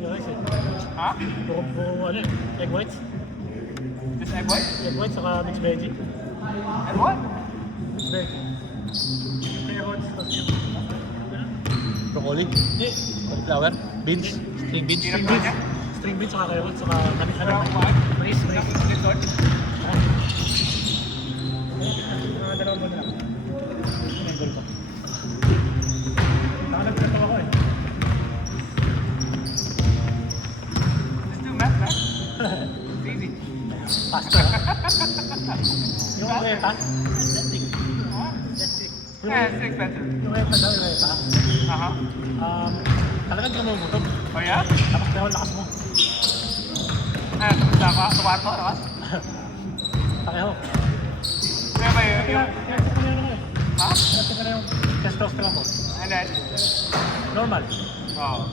topping ng rice eh. Ha? Puro ano eh, egg whites. Just egg white? Egg whites saka mixed veggie. And what? Mixed veggie. Carrots, tapos yung... Broccoli, Hindi. cauliflower, beans, string beans. String beans. String beans saka carrots saka ano, What? mais. Lechon? Mga dalawang buwan na lang. Sinengol ko. Nakalag-nagawa ko eh. Just do math, man. It's easy. Pasta. Yung reta. Aesthetic. Yeah, it's expensive. Yung reta daw, yung reta. Uh-huh. Talagang gumugutom. Oh yeah? Tapos pero lakas mo. Eh, sa kwarto, ano? Pareho. Kaya ba yun? Kaya ko na yun naman eh. Ha? Kaya ko na yung testosterone mo. And then? Normal. Oh.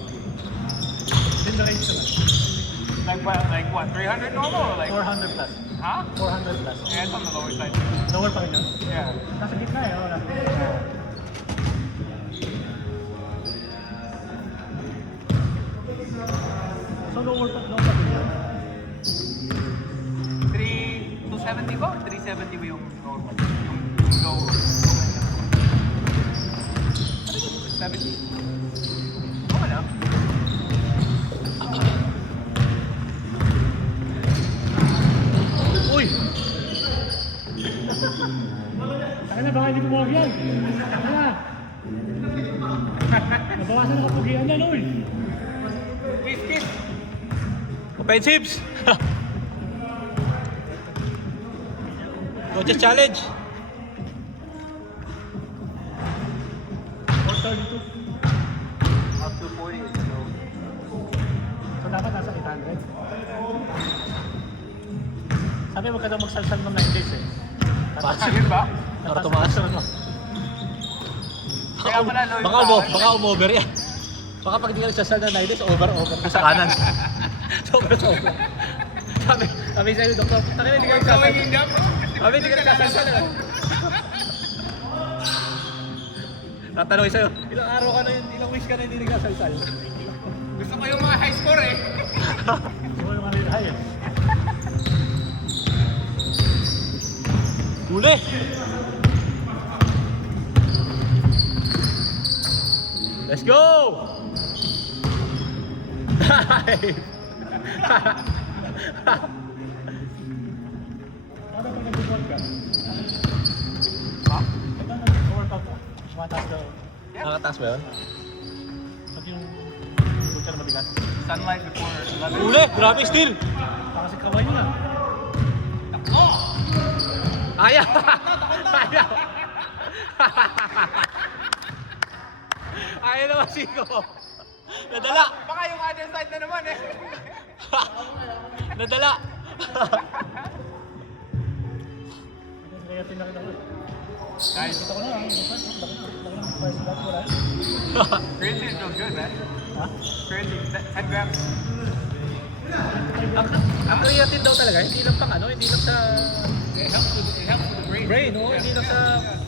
In the range naman. Like what? 300 normal or like? 400 plus. Huh? 400 plus. Yeah, it's on the lower side. Lower pa rin yun. Yeah. Nasa gitna eh. Wala. So lower pa rin yun. 270 ba? 370 ba yung normal? Yung low. 70. Okay lang. Uy! Taka na, baka hindi kumawag yan. Taka na. Nabawasan ang kapugian yan, uy. Kiss. Offensives! Coaches challenge! 432. Up to 40 is low. So dapat nasa 800. Sabi mo ka daw magsalsal ng 9 days eh. Yun ba? Para tumaas. Ano? Kaya pala low yung Baka umover yan. Baka pag di ka nagsasal na 9 days, over ka sa kanan. Sobra. Sabi sa'yo, doktor, takin na hindi ka nagsasal. Sabi hindi ka nagsasal na. Tatanungin sa'yo, ilang araw ka na yun, ilang weeks ka na hindi nagsasalsal. Gusto ko yung mga high score eh. Ano yung mga high eh? Huli! Let's go! Ano pag nag-work ka? Ha? Ito nag-workout ka? Mataas daw. Nakataas ba yun? Pag yung butcher na mabigat. Sunlight before 11. Huli! Grabe, still! Kasi kaway nyo lang. Ayaw! Ayaw! Ayaw naman siko! Nadala! Baka yung other side na naman eh. Nadala! Kaya tinakita ko eh. Nice. Kita ko na lang. Laki ng price bag ko lang. Creatine feels good, man. Ha? Creatine, 10 grams. Ang creatine daw talaga, hindi lang pang hindi lang sa It helps with the brain. brain, no? Hindi lang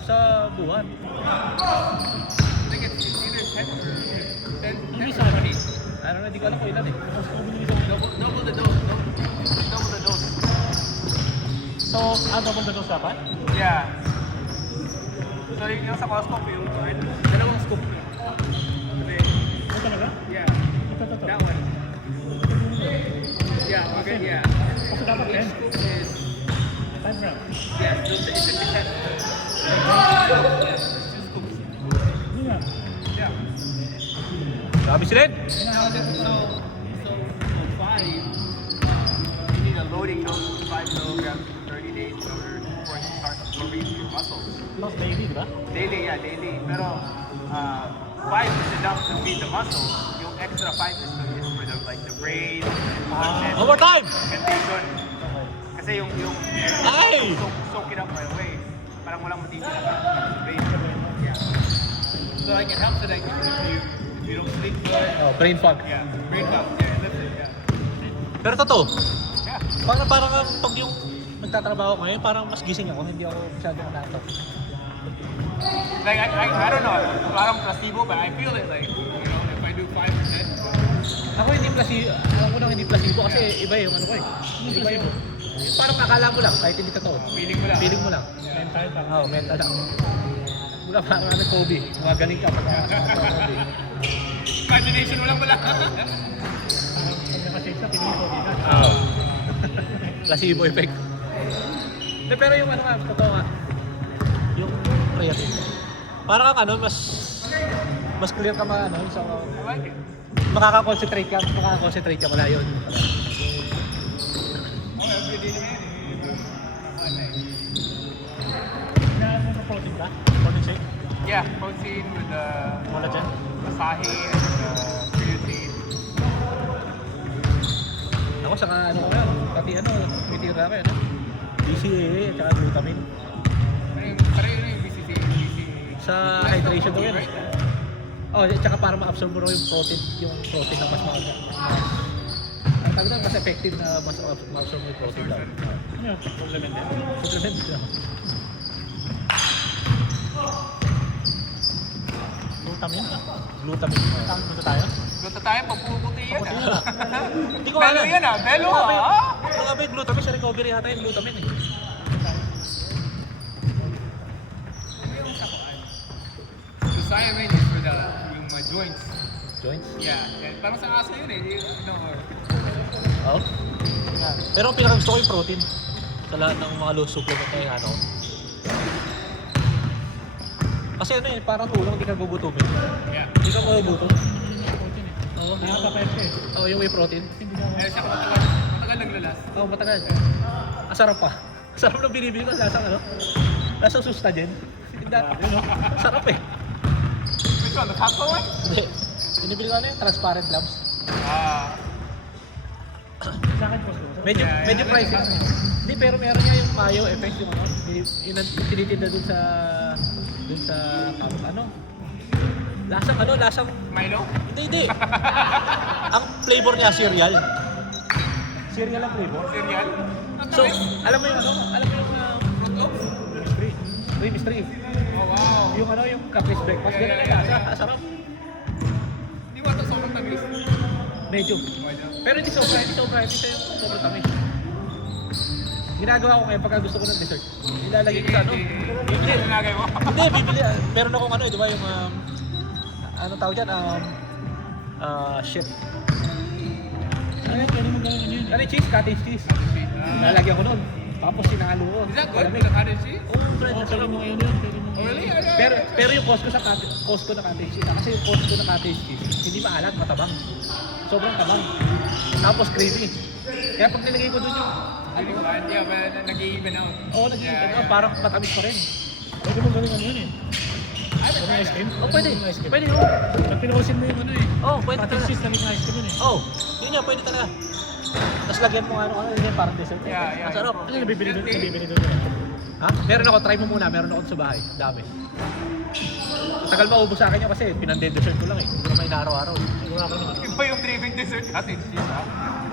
sa buwan. I think it's either 10 or 10 Hindi or sa akin. 20. Ano na, hindi ko alam kung ilan eh. Tapos kung binili ko. Double the dose. Double the dose. So, double the dose dapat? Yeah. So yung sa Costco yung dalawang scoop. Ito talaga? Yeah. Ito. That one. Yeah, okay, yeah. Kasi dapat Each 10. scoop is 5 grams. yeah, it's 10. Yes, 2 scoops. Hindi nga. Yeah. Grabe si Len! So 5, you need a loading dose of 5 milligrams for 30 days in order for it to start absorbing into your muscles. Mas daily, di ba? Daily, yeah, daily. Pero 5 is enough to feed the muscle. Yung extra 5 is for the brain and Overtime! condition. Kasi yung Ay! soak it up right away. Parang walang matitira sa brain. Yeah. So like it helps that like if you don't sleep good. Oh, brain fog. Yeah, brain fog. Yeah, it lifts it. Yeah. Pero totoo, Yeah. parang pag yung nagtatrabaho ko ngayon, parang mas gising ako, hindi ako masyadong natok. Like I don't know. Parang placebo, but I feel it like if I do 5 or 10. Ako hindi plus placebo, alam ko nang hindi placebo kasi iba yung ano ko eh. Iba yung parang akala mo lang kahit hindi totoo. Feeling mo lang. Feeling mo lang. Mental pa. Oo, mental lang. Mula pa ano Kobe, magaling ka pag Kobe. Imagination mo lang pala. Pag nakasave siya, piling ko din. Oo. Placebo effect. De, pero yung ano nga, totoo nga. Yung creatine. Parang kang ano, mas clear ka ano, so I like it. makaka-concentrate ka mula yun. Oh, everyday na yan eh. Inaano mo sa protein ba? Protein shake? Yeah, protein with Collagen? Asahi and creatine. Ako saka ano ko yan, pati ano, may tira ko yan. BCAA at saka glutamine. Pareho na yung BCC. Sa hydration daw yan. Oh, at saka para ma-absorb mo raw yung protein na mas maaga. Ang tawag doon, mas effective na mas ma-absorb mo yung protein daw. Ano yun? Supplement din? Supplement. Glutamine? Glutamine. Saan punta tayo? Gusto tayo, papuputi yan ah. Hindi ko Belo alam. yan ah, belo ah. Ano nga ba yung glutamine? Sa recovery yata yung glutamine eh. The thiamine is for yung joints. Joints? Yeah, parang sa aso yun eh. Oo. Pero ang pinakagusto ko yung protein. Sa lahat ng mga low supplement na yung ano. Kasi ano eh, parang tulong, hindi ka gugutumin. Yeah. Hindi ka magugutom. Protein eh. Oo. Nakaka-five ka eh. Oo, yung whey protein. Hindi ka Eh, siya matagal naglalas. Oo, matagal. Ang sarap pa. Ang sarap ng binibili ko. Lasang ano? Lasang sustagen. Sarap eh. Which one? The Costco one? Hindi. Binibili ko ano yung transparent labs. Sa akin po. Medyo, Yeah, medyo yeah. pricey. Hindi, pero meron nga yung mayo effect yung ano. Yung tinitinda dun sa ano. Lasang Milo? hindi. Ang flavor niya cereal. Cereal ang flavor. Cereal? So, alam mo yung ano? Alam mo yung Fruit Loops? Cream Street. Oh, wow. Yung ano, yung Caprice breakfast. Yeah, Ganun yeah, yung yeah. lasa. Sarap. Di ba ito sobrang tamis? Medyo. Pero hindi sobra. Hindi siya yung sobrang tamis. Ginagawa ko ngayon pagka gusto ko ng dessert. Nilalagay ko sa ano. Hindi, nalagay mo. Hindi, bibili. Meron akong ano, di ba yung ano tawag dyan? Shit. Ay, pwede mo gawin yun. Ano yung cheese? Cottage cheese. Nilalagyan ko nun. Tapos sinalo ko. Is that good? Malamig. The cottage cheese? Oo, friend. Oo, Ang pwede sarap. mo ngayon yun. Pwede mo Oh, really? Pero yung Costco na cottage cheese. Kasi yung Costco na cottage cheese, hindi maalat, matabang. Sobrang tabang. Tapos creamy. Kaya pag nilagay ko dun yung Really bad. Yeah, but nag-even out. Oo, parang matamis pa rin. Pwede mo gawin ano yun eh. I haven't tried Gawin ice that. cream? Oh, pwede. Gawin ice cream. Pwede, oo. Pag pinukusin mo yung ano eh. Oo, pwede Cottage talaga. cheese, naging ice cream yun eh. Oo, yun yan, pwede talaga. Tapos lagyan mo ano, yun yan, parang dessert. Yeah. Ang sarap. Ano yung nabibili doon? Nabibili doon eh. Ha? Meron ako, try mo muna. Meron ako sa bahay. Dami. Tagal maubos sa akin yun kasi pinande-dessert ko lang eh. Hindi ko naman inaaraw-araw. Nagawa ko naman. Iba yung driving dessert cottage cheese, ha?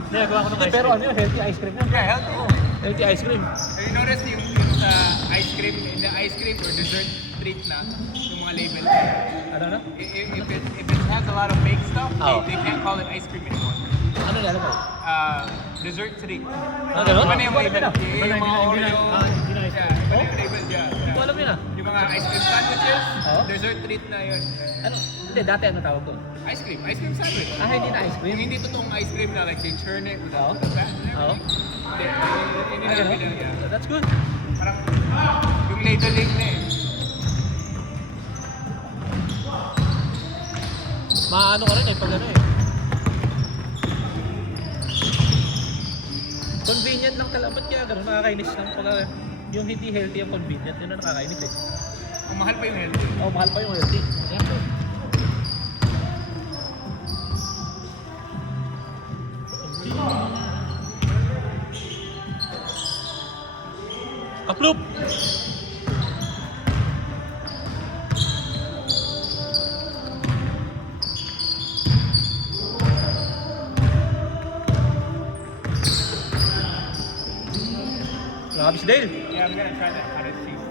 Hindi, nagawa ko ng Hindi, ice pero cream. ano yun, healthy ice cream yan. Yeah, healthy. Healthy ice cream. Have you noticed yung sa ice cream, in the ice cream or dessert treat na, yung mga label, Ano na? if it has a lot of baked stuff, Oh. they can't call it ice cream anymore. Ano na, alam mo? Dessert treat. Ah, gano'n? Iba na yung label. Hindi Yung na- mga hindi na- Oreo. hindi na ice Yeah, cream. iba na yung label, yeah. Hindi ko alam yun ah. Yung mga ice cream sandwiches, Oh. dessert treat na yun. Ano? Hindi, dati ano tawag ko? Ice cream sandwich. Ah, hindi na ice Yung cream. hindi totoong ice cream na like they churn it with Oo. the fat and Oo. everything. Hindi, hindi Ah, na gano'n? yeah. That's good. Parang yung labeling na eh. Maano ka rin eh, pag ano eh. Convenient lang talaga. Ba't kaya gano'n? Nakakainis lang pala. Yung hindi healthy ang convenient, yun ang nakakainis eh. Ang mahal pa yung healthy. Oh, mahal pa yung healthy. Kaploop! Grabe si Dale. Yeah, I'm gonna try that cottage cheese.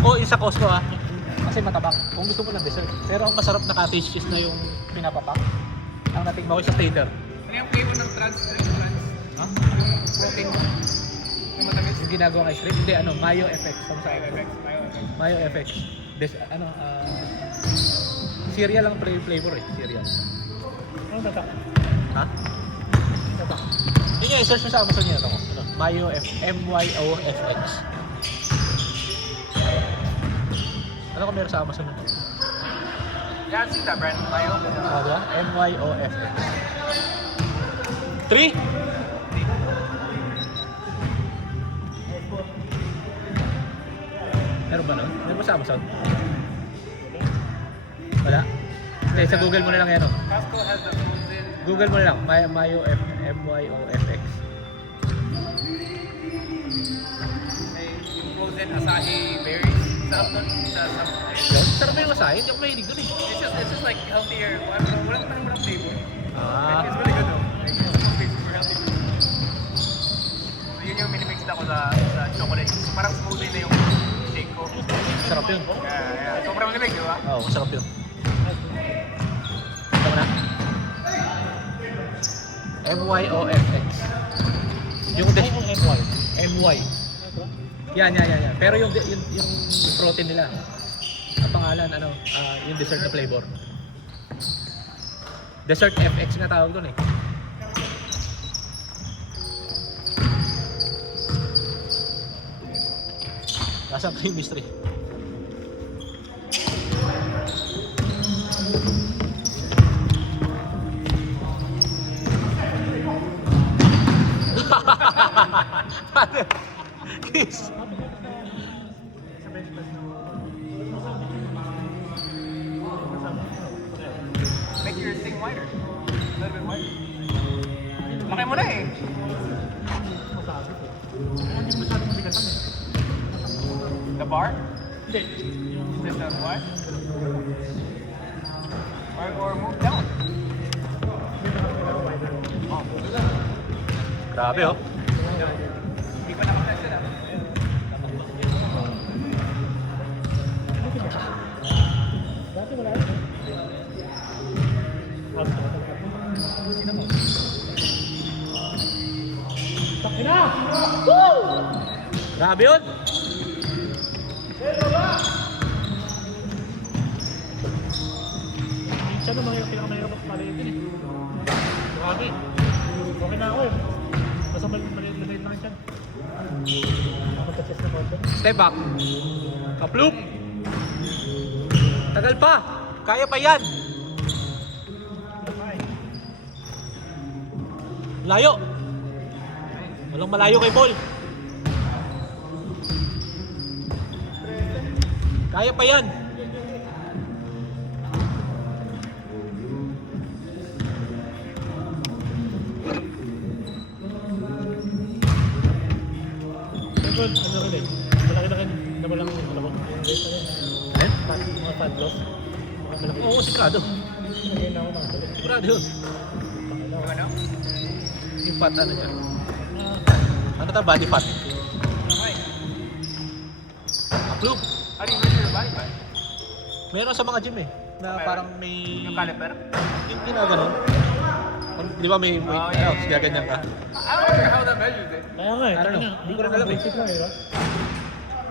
O, isa Costco ah. Kasi matabang. Kung gusto mo ng dessert. Pero ang masarap na cottage cheese na yung pinapapak. Ang natikman ko sa Tater. Ano yung flavor ng trans? Ha? Protein. Yung matamis? Yung ginagawa kay shrimp? Hindi, ano, mayo effects. Tama sa Mayo effects. Mayo effects. Cereal lang flavor eh. Cereal. Ano ba ito? Ha? Yun nga, i-search mo sa Amazon yun. Ano? Mayo M-Y-O-F-X. Ano kung meron sa Amazon nito? Yeah, I've seen that brand. Mayo. Oh, diba? M-Y-O-F-X. 3? Meron ba nun? Meron ba sa Amazon? Wala? Hindi, sa Google mo na lang yan. Oh. Costco has the frozen. Google mo na lang. Mayo M-Y-O-F-X. May yung frozen Asahi berries. Sarap nun. Yun? Sarap ba yung asahin? Hindi ako mahilig dun eh. It's just like healthier. Walang flavor. Ah. It's really good though. Like, it's super healthy. So, yun yung minimix na ko sa chocolate. So, parang smoothie na yung shake ko. Sarap yun. Yeah. Sobrang lamig, di ba? Oo, masarap yun. Ito mo na. M-Y-O-F-X. Yung MY. M-Y. Yan. Pero yung protein nila. Ang pangalan, yung dessert na flavor. Dessert FX nga tawag doon eh. Nasaan pa yung mystery? Kiss! Make your thing wider. A little bit wider. Laki mo na eh. Hindi ko masyadong mabigatan eh. The bar? Hindi. Just a what? Or move down. Grabe oh. Hindi pa nakapres sila. Dati wala yun. Sino mo? Takina! Woo! Grabe yun! Siya naman yung pinakamahirap at palayin din eh. Grabe. Okay na ako eh. Basta maliit lang siya. Nakapag-test na konti. Step back. Kaploop! Tagal pa! Kaya pa yan! Layo! Walang malayo kay Paul. Kaya pa yan! Pero ano rin eh. Malaki na rin. Walang malabot. Eh? Mga fat loss. Mga malaki. Oo, sigurado. Ngayon na ako nakasali. Sigurado yun. Yung ano? Yung fat ano niya. Ano ta? Body fat. Okay. Kaploop! How do you measure your body fat? Meron sa mga gym eh. Na Meron? parang may... Yung caliper? Hindi na ganun. Di ba may Oh, yeah. gaganyan ka? I don't know how that measures it. Kaya nga eh. I don't know. tangina. Hindi ko rin alam eh. Basic lang eh. no?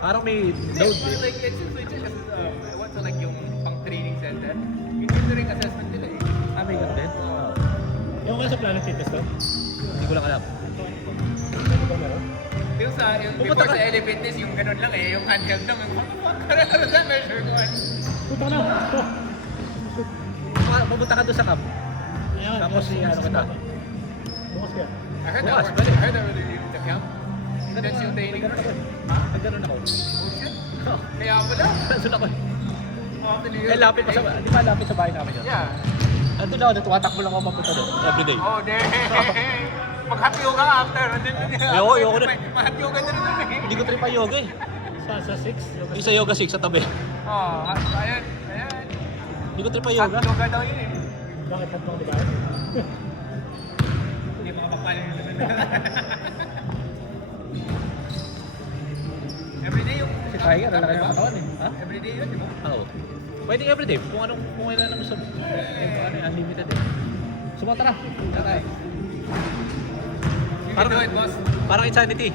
Parang may Hindi, load eh. like, it's just legit kasi I went to like yung pang training center. Yun yung ring assessment nila eh. Ah, may ganun din? Yung kaya sa Planet Fitness to? Hindi ko lang alam. Ano ba meron? Yung sa, yung Pupunta before ka- sa LA Fitness, yung ganun lang eh, yung handheld lang. Yung, ano sa measure ko? Puta na! Pupunta ka doon sa camp. Ayan. Tapos si ano kita. Bukas kaya. I heard Bukas, that balik. I heard that really the camp. That's yung training. Ganun ako. Ganun ako. Oh shit. Oh, Kaya pala. Ganun ako. Oh, Eh, lapit pa sa, di ba lapit sa bahay namin yun? Yeah. Andun ako, tumatakbo lang ako mapunta doon. Everyday. Oh, dang. Mag-hot yoga ka after. Ayoko na. Mag-hot yoga na rin eh. Hindi ko trip pa yoga eh. Sa 6? Yung sa yoga 6 sa tabi. Oh, ayan. Hindi ko trip pa Hot yoga. yoga daw yun eh. Bakit hatong di ba? Hindi makapapalin naman. Everyday yung... Si Tiger, lalaki ng katawan eh. Ha? Everyday yun, di ba? Oo. Pwedeng everyday. Kung kailan lang gusto mo. Yung ano, unlimited eh. Sumo, tara. You can Parang- do it, boss. Parang insanity.